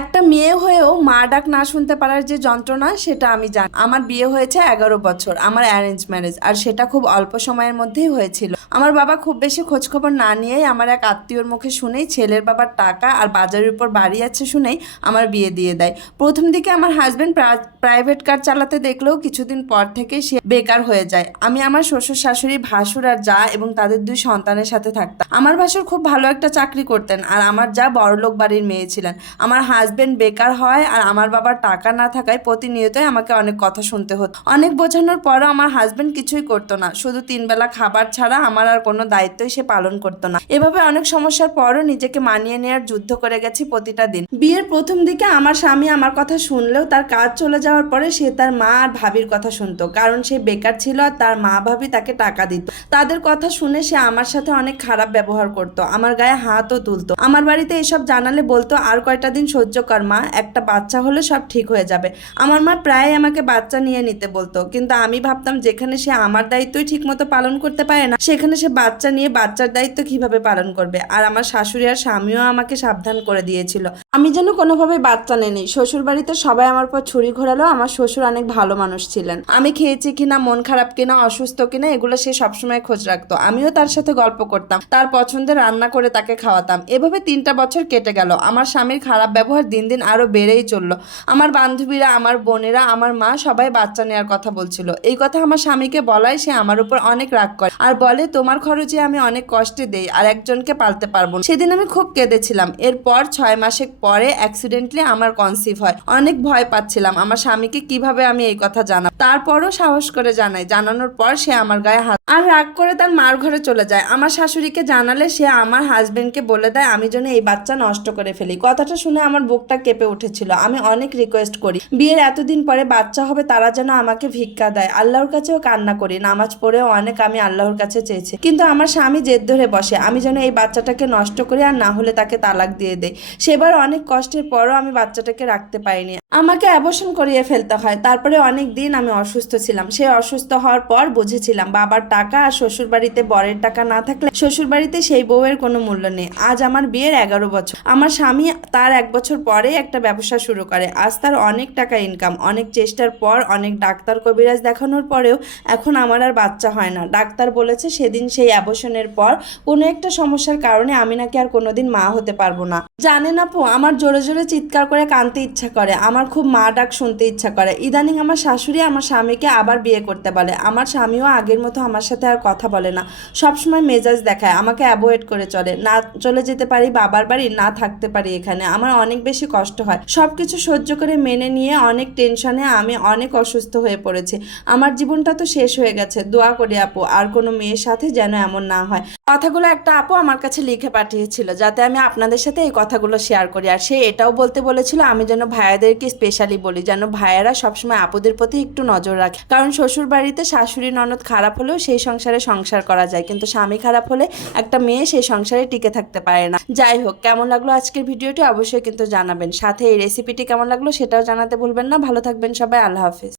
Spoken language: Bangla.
Juan একটা মেয়ে হয়েও মা ডাক না শুনতে পারার যে যন্ত্রণা, সেটা আমি জানি। আমার বিয়ে হয়েছে এগারো বছর, আমার অ্যারেঞ্জ ম্যারেজ আর সেটা খুব অল্প সময়ের মধ্যেই হয়েছিল। আমার বাবা খুব বেশি খোঁজখবর না নিয়েই আমার এক আত্মীয়র মুখে শুনেই ছেলের বাবার টাকা আর বাজারের উপর বাড়ি আছে শুনেই আমার বিয়ে দিয়ে দেয়। প্রথম দিকে আমার হাজবেন্ড প্রাইভেট কার চালাতে দেখলেও কিছুদিন পর থেকে সে বেকার হয়ে যায়। আমি আমার শ্বশুর শাশুড়ি ভাসুর আর যা এবং তাদের দুই সন্তানের সাথে থাকতাম। আমার ভাসুর খুব ভালো একটা চাকরি করতেন আর আমার যা বড়লোক বাড়ির মেয়ে ছিলেন। আমার হাজবেন্ড বেকার হয় আর আমার বাবার টাকা না থাকায় প্রতিনিয়তই আমাকে অনেক কথা শুনতে হতো। অনেক বোঝানোর পরও আমার হাজবেন্ড কিছুই করতো না। শুধু তিন বেলা খাবার ছাড়া আমার আর কোনো দায়িত্বই সে পালন করতো না। এভাবে অনেক সমস্যার পরও নিজেকে মানিয়ে নেওয়ার যুদ্ধ করে গেছি প্রতিটা দিন। বিয়ের প্রথম দিকে আমার স্বামী আমার কথা শুনলেও তার কাজ চলে যাওয়ার পরে সে তার মা আর ভাবির কথা শুনতো। কারণ সে বেকার ছিল আর তার মা ভাবি তাকে টাকা দিত। তাদের কথা শুনে সে আমার সাথে অনেক খারাপ ব্যবহার করতো। আমার গায়ে হাতও তুলতো। আমার বাড়িতে এসব জানালে বলতো, আর কয়টা দিন সহ্য কর মা, একটা বাচ্চা হলে সব ঠিক হয়ে যাবে। আমার মা প্রায় আমাকে বাচ্চা নিয়ে নিতে বলতো। কিন্তু আমি ভাবতাম যেখানে সে আমার দায়িত্বই ঠিক মতো পালন করতে পারে না, সেখানে সে বাচ্চা নিয়ে বাচ্চার দায়িত্ব কীভাবে পালন করবে? আর আমার শাশুড়ি আর স্বামীও আমাকে সাবধান করে দিয়েছিল। আমি যেন কোনোভাবে বাচ্চা নেই শ্বশুর বাড়িতে সবাই আমার পর ছুরি ঘোরালো আমার শ্বশুর অনেক ভালো মানুষ ছিলেন। আমি খেয়েছি কিনা, মন খারাপ কিনা, অসুস্থ কিনা, এগুলো সে সবসময় খোঁজ রাখতো। আমিও তার সাথে গল্প করতাম, তার পছন্দের রান্না করে তাকে খাওয়াতাম। এভাবে তিনটা বছর কেটে গেল। আমার স্বামীর খারাপ ব্যবহার দিন দিন আরও বেড়েই চলল। আমার বান্ধবীরা, আমার বোনেরা, আমার মা সবাই বাচ্চা নেওয়ার কথা বলছিল। এই কথা আমার স্বামীকে বলাই সে আমার উপর অনেক রাগ করে আর বলে, তোমার খরচে আমি অনেক কষ্টে দেই আর একজনকে পালতে পারব সেদিন আমি খুব কেঁদেছিলাম। এরপর ছয় মাসের পরে অ্যাক্সিডেন্টলি আমার কনসিভ হয়। অনেক ভয় পাচ্ছিলাম আমার স্বামীকে কীভাবে আমি এই কথা জানাব। তারপরও সাহস করে জানাই। জানানোর পর সে আমার গায়ে হাত আর রাগ করে তার মার ঘরে চলে যায়। আমার শাশুড়িকে জানালে সে আমার হাজবেন্ডকে বলে দেয়, আমি যেন এই বাচ্চা নষ্ট করে ফেলি। কথাটা শুনে আমার বুকটা কেঁপে উঠেছিল। আমি অনেক রিকোয়েস্ট করি। বিয়ের এতদিন পরে বাচ্চা হবে, তারা যেন আমাকে ভিক্ষা দেয়। আল্লাহর কাছেও কান্না করি। নামাজ পড়েও অনেক আমি আল্লাহর কাছে চেয়েছি। কিন্তু আমার স্বামী জেদ ধরে বসে, আমি যেন এই বাচ্চাটাকে নষ্ট করি আর না হলে তাকে তালাক দিয়ে দেই। সেবার অনেক কষ্টের পরও আমি বাচ্চাটাকে রাখতে পারিনি। আমাকে অ্যাবর্শন করিয়ে ফেলতে হয়। তারপরে অনেক দিন আমি অসুস্থ ছিলাম। সে অসুস্থ হওয়ার পর বুঝেছিলাম, বাবার টাকা আর শ্বশুর বাড়িতে বরের টাকা না থাকলে শ্বশুর বাড়িতে সেই বউয়ের কোনো মূল্য নেই। আজ আমার বিয়ের এগারো বছর। আমার স্বামী তার এক বছর পরে একটা ব্যবসা শুরু করে। আজ তার অনেক টাকা ইনকাম অনেক চেষ্টার পর অনেক ডাক্তার কবিরাজ দেখানোর পরেও এখন আমার আর বাচ্চা হয় না। ডাক্তার বলেছে সেদিন সেই অ্যাবর্শনের পর কোনো একটা সমস্যার কারণে আমি নাকি আর কোনোদিন মা হতে পারব না। জানেন আপু, আমার জোরে জোরে চিৎকার করে কানতে ইচ্ছা করে। আমার খুব মা ডাক শুনতে ইচ্ছা করে। ইদানিং আমার শাশুড়ি আমার স্বামীকে আবার বিয়ে করতে বলে। আমার স্বামীও আগের মতো আমার সাথে আর কথা বলে না। সবসময় মেজাজ দেখায়, আমাকে অ্যাভয়েড করে চলে। না চলে যেতে পারি, বাবার বাড়ি না থাকতে পারি এখানে। আমার অনেক বেশি কষ্ট হয়। সবকিছু সহ্য করে মেনে নিয়ে অনেক টেনশনে আমি অনেক অসুস্থ হয়ে পড়েছি। আমার জীবনটা তো শেষ হয়ে গেছে। দোয়া করি আপু, আর কোনো মেয়ের সাথে যেন এমন না হয়। কথাগুলো একটা আপু আমার কাছে লিখে পাঠিয়েছিল, যাতে আমি আপনাদের সাথে এই কথাগুলো শেয়ার করি। আর সে এটাও বলতে বলেছিল, আমি যেন ভাইয়াদেরকে স্পেশালি বলি, যেন ভাইয়ারা সবসময় আপুদের প্রতি একটু নজর রাখে। কারণ শ্বশুর বাড়িতে শাশুড়ি, ননদ খারাপ হলেও সেই সংসারে সংসার করা যায়। কিন্তু স্বামী খারাপ হলে একটা মেয়ে সেই সংসারে টিকে থাকতে পারে না। যাই হোক, কেমন লাগল আজকের ভিডিওটি অবশ্যই কিন্তু জানাবেন সাথে এই রেসিপিটি কেমন লাগল সেটাও জানাতে ভুলবেন না। ভালো থাকবেন সবাই। আল্লাহ হাফিজ।